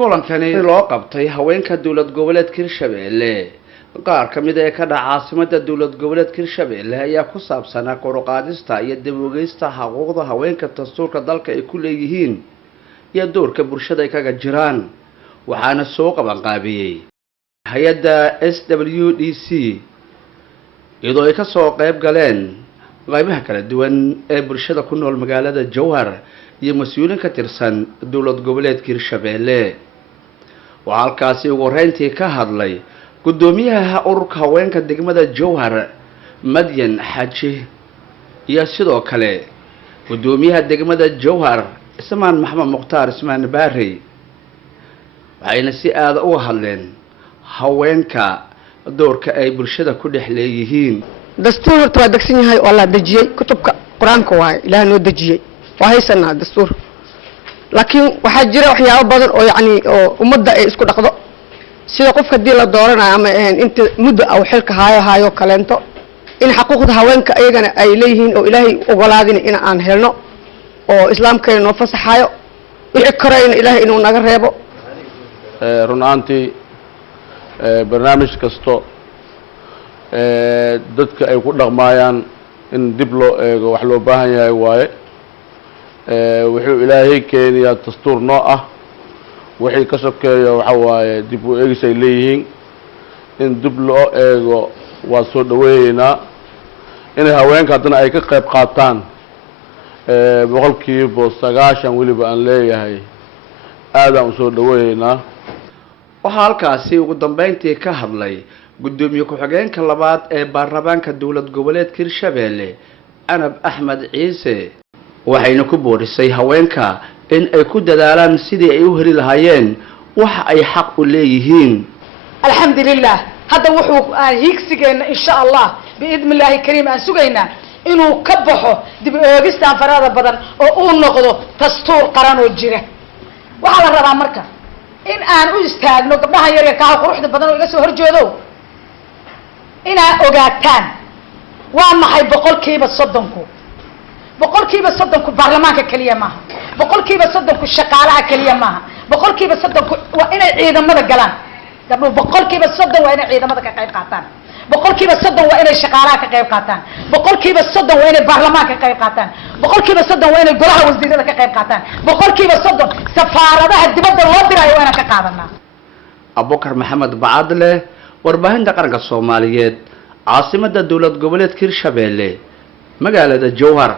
kulankani loo qabtay haweenka dawlad goboleedka Hirshabelle qaar kamid ah ka dhaca caasimada dawlad goboleedka Hirshabelle ayaa ku saabsanaa kor u qaadista iyo dib u eegista xuquuqda haweenka dastuurka dalka ay ku leeyihiin iyo doorka bulshada ay kaga jiraan waxaana soo qaban qaabiyay hay'adda SWDC iyadoo ay ka soo qayb galeen qaybaha kala duwan ee bulshada ku nool magaalada Jowhar iyo mas'uuliin ka tirsan dawlad goboleedka Hirshabelle waxa halkaasi ugu horeyntii ka hadlay gudoomiyaha ururka haweenka degmada Jowhar Madyan Xaji iyo sidoo kale gudoomiyaha degmada Jowhar Ismaan Maxamed Muqtaar Ismaan Baari waxayna si aad u hadleen haweenka doorka ay bulshada ku dhexleeyihiin dastuur waa dagsan yahay oo la dajiyay kutubka quraanka waa ilaahay noo dajiyay وهيسنا دستور لكن وحجرة وحياة بدر أو يعني أو مدة إسكو دقضاء سيدا قفك دي لا دورنا أما أنت مدة أو حلك هاي وكلامته إن حقوق هوانك أيضا إليهن أو إلهي وولادين إن أنهلنا أو إسلام كين وفصح هاي ويكرين إلهي إنه نجربه رنانتي برنامج كستو دتك أيقول رغمايان إن دبلو وحلو باهن يا واي وحي إلهي كينيا دستور نوعه وحي كسب كينيا وحواي دبو إيجس إليهن إن دبلو إيجو وصول دوينا إن هواين كاتنا أي كقيب قاتان بقول كيف وسجاشن ولي بأن ليه آدم وصول دوينا وحالكاسي وقدمبينتي كهضلي قدومي ku-xigeenka labaad ee baarlamaanka dawlad goboleedka Hirshabelle Anab Axmed Ciise waxayna ku boorisay haweenka in ay ku dadaalaan sidii ay u heli lahaayeen wax ay xaq u leeyihiin alxamdulillah hada wuxuu higsigeena insha Allah biidmi Ilaahi kariim aan sugayna inuu ka baxo dib u eegista farada badan oo uu noqdo dastuur qaran oo jira waxa la rabaa marka in aan u istaagno gabdhaha yar yar ka quruxda badan oo iga soo horjeedo ina ogaataan waa maxay boqolkiiba 30 baarlamaanka kaliya maaha boqolkiiba 30 shaqaalaha kaliya maaha boqolkiiba 30 waa inay ciidamada galaan gabdho boqolkiiba 30 waa inay ciidamada ka qayb qaataan boqolkiiba 30 waa inay shaqaalaha ka qayb qaataan boqolkiiba 30 waa inay baarlamaanka ka qayb qaataan boqolkiiba 30 waa inay golaha wasiirada ka qayb qaataan boqolkiiba 30 safaaradaha dibadda loo dirayo waa inaan ka qaadanaa Abubakar Maxamed Bacadle warbaahinta qaranka Soomaaliyeed caasimada dawlad goboleedka Hirshabelle magaalada Jowhar